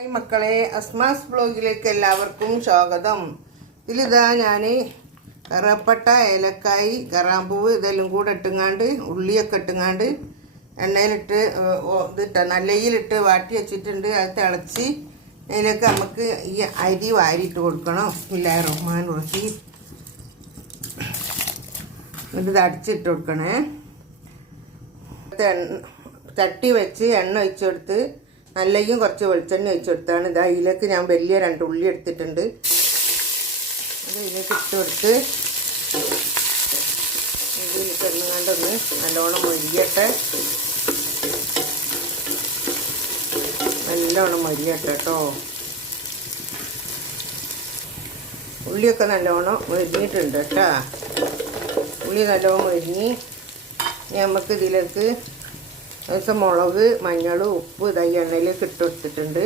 Hi മക്കളെ, അസ്മാസ് ബ്ലോഗിലേക്ക് എല്ലാവർക്കും സ്വാഗതം. ഇതിലിതാ ഞാൻ കറുവപ്പട്ട, ഏലക്കായ്, കറാമ്പൂവ് ഇതെല്ലാം കൂടെ ഇട്ടുങ്ങാണ്ട് ഉള്ളിയൊക്കെ ഇട്ടുങ്ങാണ്ട് എണ്ണയിലിട്ട് നെയ്യിലിട്ട് വാട്ടി വെച്ചിട്ടുണ്ട്. അത് തിളച്ച് അതിലേക്ക് നമുക്ക് ഈ അരി വാരിയിട്ട് കൊടുക്കണം. ബിസ്മില്ലാഹിർ റഹ്മാനിർ റഹീം. ഇത് അടിച്ചിട്ട് കൊടുക്കണേ. ചട്ടി വെച്ച് എണ്ണ ഒഴിച്ചു കൊടുത്ത് നല്ലയും കുറച്ച് വെളിച്ചെണ്ണ ഒഴിച്ചു കൊടുത്താണ്. ഇത് അതിലേക്ക് ഞാൻ വലിയ 2 ഉള്ളി എടുത്തിട്ടുണ്ട്. അത് ഇതിലേക്ക് ഇട്ട് കൊടുത്ത് ഇതിൽ കിടന്നുകൊണ്ടൊന്ന് നല്ലോണം മൊരിയട്ടെ. നല്ലോണം മൊരിയട്ടെ കേട്ടോ. ഉള്ളിയൊക്കെ നല്ലോണം മൊരിഞ്ഞിട്ടുണ്ട് കേട്ടോ. ഉള്ളി നല്ലോണം മൊരിഞ്ഞ് നമുക്ക് ഇതിലേക്ക് ദിവസം മുളക്, മഞ്ഞൾ, ഉപ്പ് ഇതായി എണ്ണയിലേക്ക് ഇട്ട് കൊടുത്തിട്ടുണ്ട്.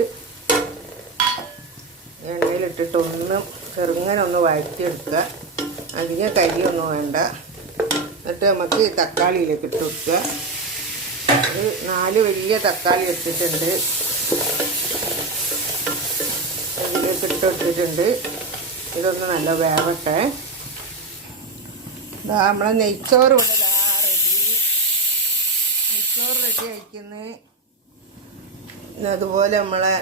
എണ്ണയിലിട്ടിട്ട് ചെറുങ്ങനെ ഒന്ന് വഴറ്റിയെടുക്കുക. അധികം കരിയൊന്നും വേണ്ട. എന്നിട്ട് നമുക്ക് തക്കാളിയിലേക്ക് ഇട്ട് കൊടുക്കുക. ഒരു 4 വലിയ തക്കാളി എടുത്തിട്ടുണ്ട്. അതിലേക്ക് ഇട്ട് കൊടുത്തിട്ടുണ്ട്. ഇതൊന്ന് നല്ല വേവട്ടെ. നമ്മളെ നെയ്ച്ചോറ് ഇവിടെ നെയ്ച്ചോറ് റെഡി ആയിരിക്കുന്നത്. അതുപോലെ നമ്മളെ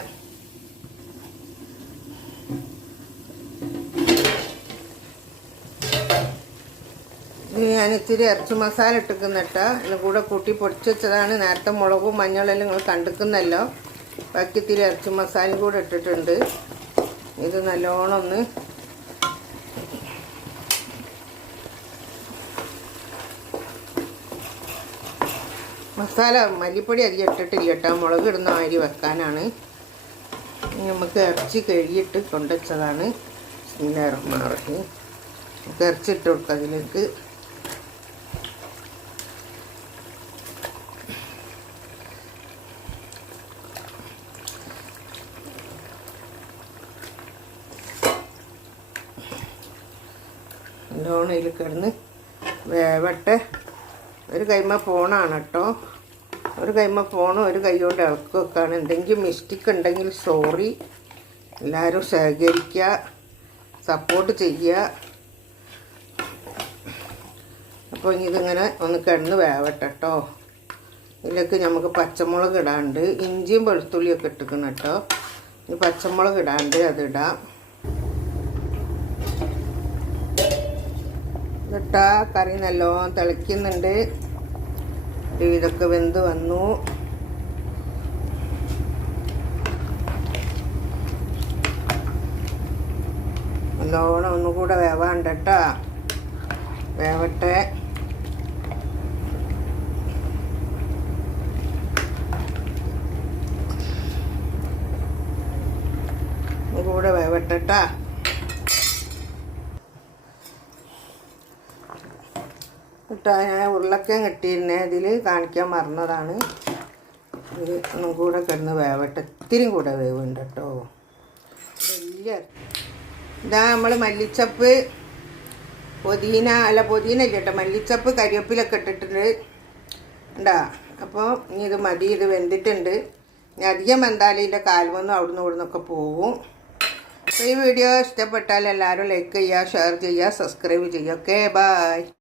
ഞാൻ ഇത്തിരി ഇറച്ചി മസാല ഇട്ടിക്കുന്നിട്ട എല്ലാം കൂടെ കൂട്ടി പൊടിച്ച് വെച്ചതാണ്. നേരത്തെ മുളകും മഞ്ഞളെല്ലാം നിങ്ങൾ കണ്ടിക്കുന്നല്ലോ. ബാക്കി ഇത്തിരി ഇറച്ചി മസാലയും കൂടെ ഇട്ടിട്ടുണ്ട്. ഇത് നല്ലോണം ഒന്ന് മസാല മല്ലിപ്പൊടി അധികം ഇട്ടിട്ടില്ല കേട്ടോ. മുളക് ഇടുന്ന മാതിരി വെക്കാനാണ്. നമുക്ക് ഇറച്ചി കഴുകിയിട്ട് കൊണ്ടുവച്ചതാണ്. ബിസ്മില്ലാഹിർ റഹ്മാനിർ റഹീം. നമുക്ക് ഇറച്ചി ഇട്ട് കൊടുക്കാം അതിലേക്ക്. നല്ലോണം ഇതിൽ കിടന്ന് വേവട്ടെ. ഒരു കൈമ ഫോണാണ് കേട്ടോ. ഒരു കൈമ ഫോണും ഒരു കൈ കൊണ്ട് ഇളക്കി വെക്കുകയാണ്. എന്തെങ്കിലും മിസ്റ്റേക്ക് ഉണ്ടെങ്കിൽ സോറി. എല്ലാവരും സഹകരിക്കുക, സപ്പോർട്ട് ചെയ്യുക. അപ്പോൾ ഇനി ഇതിങ്ങനെ ഒന്ന് കിടന്ന് വേവട്ടെ കേട്ടോ. ഇതിലേക്ക് നമുക്ക് പച്ചമുളക് ഇടാണ്ട്, ഇഞ്ചിയും വെളുത്തുള്ളിയൊക്കെ ഇട്ടിക്കണം കേട്ടോ. ഇനി പച്ചമുളക് ഇടാണ്ട് അതിടാം. എന്നിട്ടാ കറി നല്ലോണം തിളയ്ക്കുന്നുണ്ട്. ഇതൊക്കെ വെന്ത് വന്നു. നല്ലോണം ഒന്നുകൂടെ വേവാണ്ട് കേട്ടോ. വേവട്ടെ. ഒന്നുകൂടെ വേവട്ടെ കേട്ടോ. ഞാൻ ഉരുളക്കിഴങ്ങ് ഇട്ടിരുന്നേ, ഇതിൽ കാണിക്കാൻ മറന്നതാണ്. ഇത് ഒന്നും കൂടെ കിടന്ന് വേവട്ടെ. ഇത്തിരിയും കൂടെ വേവുണ്ട് കേട്ടോ. വലിയ ഇതാ നമ്മൾ മല്ലിച്ചപ്പ്, പുതിന ഇല്ല കേട്ടോ. മല്ലിച്ചപ്പ്, കരിവേപ്പിലൊക്കെ ഇട്ടിട്ടുണ്ട് ഉണ്ടാ. അപ്പോൾ ഇനി ഇത് മതി. ഇത് വെന്തിട്ടുണ്ട്. ഇനി അധികം വെന്താലും ഇതിൻ്റെ കാൽവൊന്നും അവിടുന്ന് ഇവിടുന്നൊക്കെ പോവും. അപ്പോൾ ഈ വീഡിയോ ഇഷ്ടപ്പെട്ടാൽ എല്ലാവരും ലൈക്ക് ചെയ്യുക, ഷെയർ ചെയ്യുക, സബ്സ്ക്രൈബ് ചെയ്യുക. Okay, by.